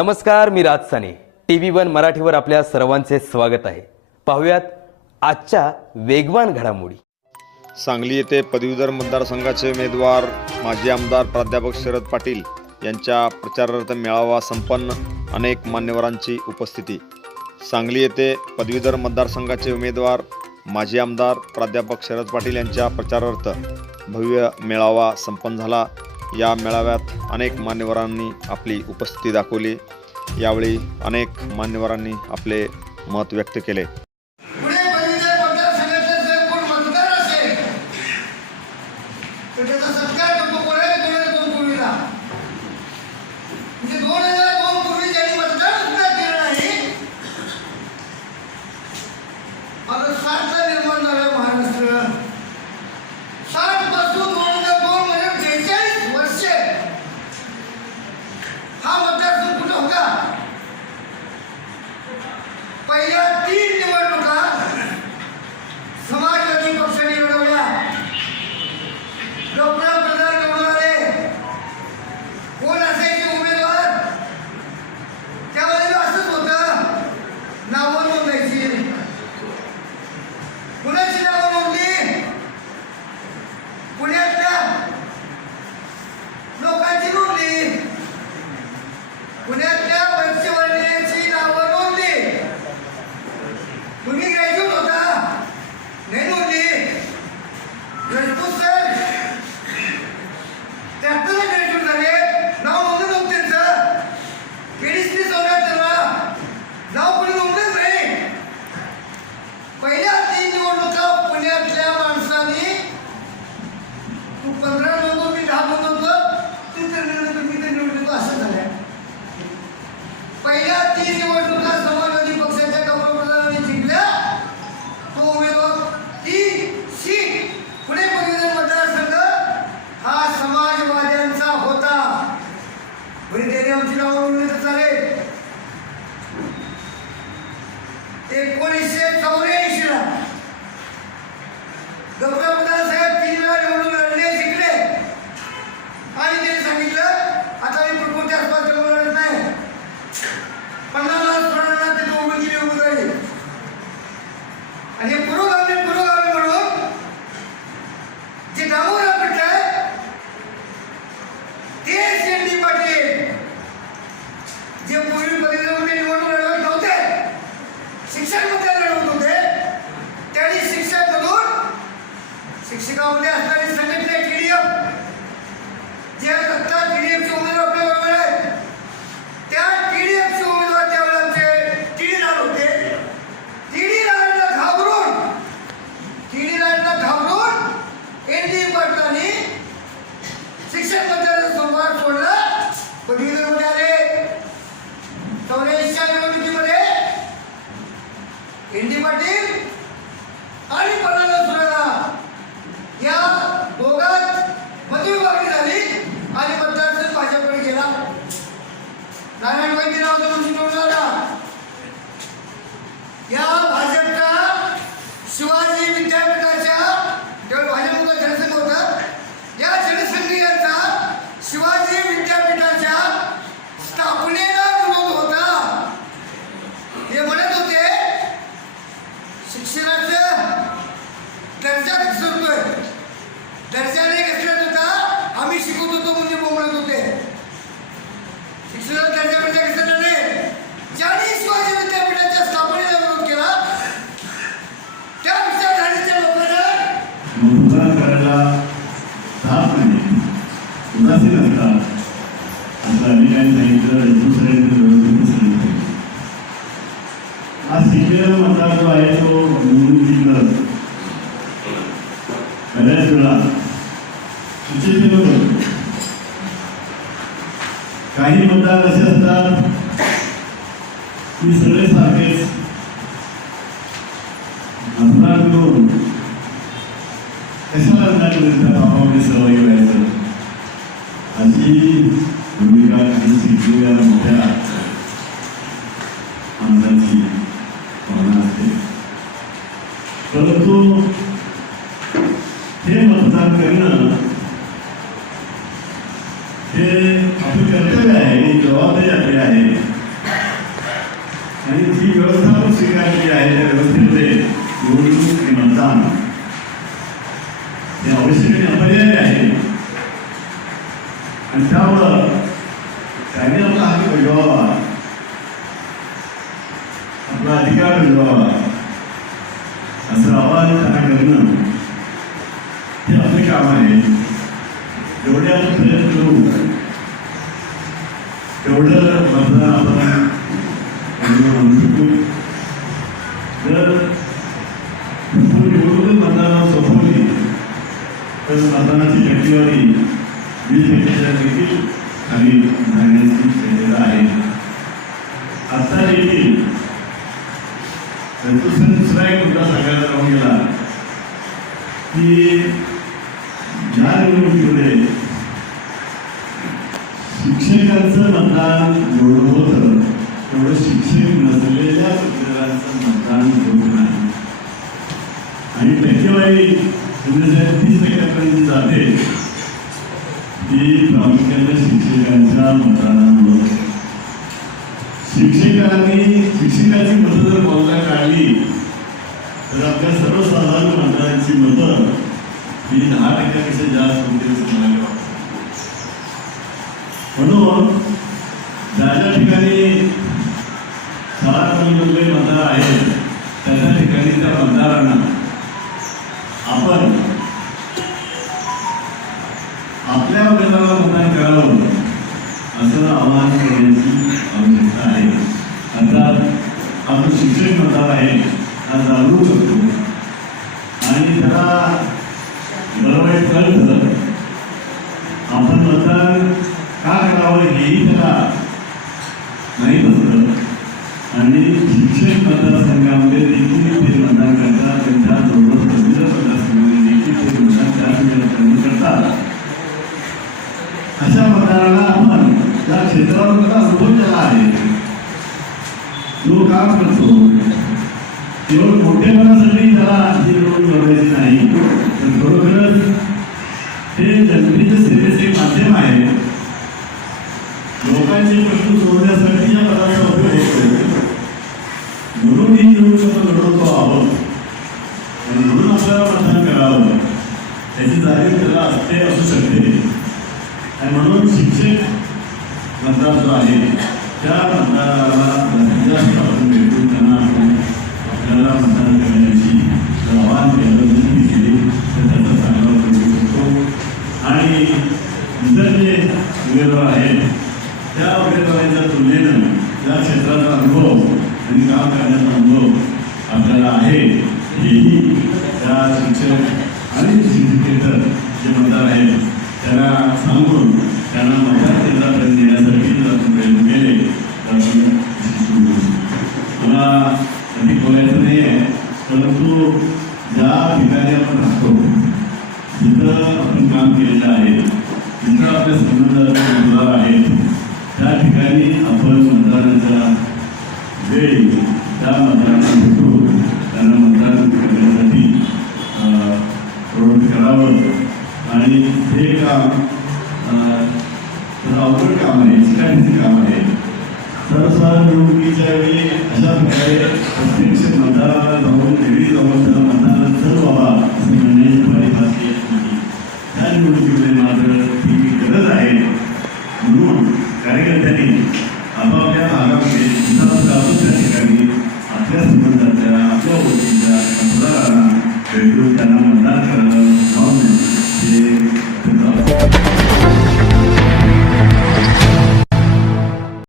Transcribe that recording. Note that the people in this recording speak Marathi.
नमस्कार मी Raj Sane. T V one मराठीवर आपल्या सर्वांचे स्वागत आहे. पाहुयात आजच्या वेगवान घडामोडी. सांगली येथे पदवीधर मतदारसंघाचे उमेदवार माजी आमदार प्राध्यापक शरद पाटील यांच्या प्रचारार्थ मेळावा संपन्न अनेक मान्यवरांची उपस्थिती. सांगली येथे पदवीधर मतदारसंघाचे उमेदवार माजी आमदार प्राध्यापक शरद पाटील यांच्या प्रचारार्थ भव्य मेळावा संपन्न झाला. या मेळाव्यात अनेक मान्यवरांनी आपली उपस्थिती दाखवली. यावेळी अनेक मान्यवरांनी आपले मत व्यक्त केले. Respuesta एकोणीसशे चौऱ्याऐंशी ला गौरवप्रधान साहेब तीन वेळा निवडून लढले जिंकले. आणि त्यांनी सांगितलं आता मी प्रकृती आसपास लढत नाही. पन्नास लाख प्रमाणात तिथे उभी केली उभी राहिली आणि उदासीन असतात असं अनेकांनी सांगितलं दुसऱ्यांनी व्यवस्थित सांगितलं हा शिकलेला मतदार जो आहे तो निवडून जिंकला बऱ्याच वेळा सुचित होतो. काही मतदार असे असतात की सगळे सारखेच मतदार करून कशाला त्या बाबामध्ये सहभागी व्हायचं अशी भूमिका काही शिकलेल्या मोठ्या आमदारांची भावना असते परंतु हे मतदान करणं हे आपलं कर्तव्य आहे ही जबाबदारी आपली आहे आणि जी व्यवस्था आपण स्वीकारलेली आहे त्या व्यवस्थेमध्ये निवडणूक आणि मतदान हे आवश्यक आणि अपरिहार्य आहे आणि त्यामुळं त्याने आपला हक्क बजावावा आपला अधिकार बजावावा असं आवाहन त्यांना करणं हे आपले काम आहे जेवढे आपण प्रयत्न करू तेवढं मतदान आपण त्यांना म्हणू शकू जर मतदानाची टक्केवारी वीस टक्क्याच्या देखील खाली जाण्याची शक्यता आहे. आता देखील दुसरा दुसरा एक मुद्दा सांगायला राहून गेला. की ज्या निवडणुकीमध्ये शिक्षकांचं मतदान जेवढं होतं तेवढं शिक्षक नसलेल्या पत्रकारांचं मतदान होत नाही. आणि टक्केवारी तीस टक्क्यापर्यंत जाते ती प्रामुख्याने शिक्षकांच्या मतदानामुळे शिक्षकांनी शिक्षकाची मतं जर बाजूला काढली. तर आपल्या सर्वसाधारण मतदारांची मतं ही दहा टक्क्यापेक्षा जास्त होती असं मला वाटतं म्हणून ज्या ज्या ठिकाणी शाळा कॉलेजमधले मतदार आहेत त्या त्या ठिकाणी त्या मतदारांना आपण आपल्या उमेदवाराला मतदान करावं असं आवाहन करण्याची आवश्यकता आहे. अर्थात आपण शिक्षण मतदार आहे हा जागरूक करतो. आणि त्याला बरोबर वाईट कळतं आपण मतदान का करावं हेही त्याला नाही असतं. आणि शिक्षण मतदारसंघामध्ये देखील अशा आपण त्या क्षेत्रावर त्याचा अनुभव झाला आहे. जो काम करतो. केवळ मोठेपणासाठी त्याला ही निवडणूक लढवायची नाही तर खरोखरच हे जनतेच्या सेवेचे एक माध्यम आहे लोकांचे प्रश्न सोडवण्यासाठी या पदाचा उपयोग होतो म्हणून ही निवडणूक आपण लढवतो आहोत आणि म्हणून आपल्याला मतदान करावं त्याची जाणीव त्याला असते असू शकते आणि म्हणून शिक्षक मतदार जो आहे त्या मतदाराला जास्त आपण भेटून त्यांना आपण आपल्याला मतदान करण्याची आव्हान केलं विनंती केली. तर त्याचा चांगला उपयोग होतो. आणि इतर जे उमेदवार आहेत त्या उमेदवारांच्या तुलनेनं त्या क्षेत्राचा अनुभव आणि काम करण्याचा अनुभव आपल्याला आहे. हेही त्या शिक्षक आणि शिक्षकेतर जे मतदार आहेत त्यांना त्यांना मतदार केंद्रापर्यंत नेण्यासाठी जर आपण प्रयत्न मला अधिक बोलायचं नाही आहे परंतु ज्या ठिकाणी आपण राहतो जिथं आपण काम केलेलं आहे जिथं आपल्या संबंध मतदार आहेत त्या ठिकाणी आपण मतदानाच्या वेळ त्या मतदारांना भेटून त्यांना मतदान करण्यासाठी प्रवृत्त करावं. आणि हे काम सर्वसाधारण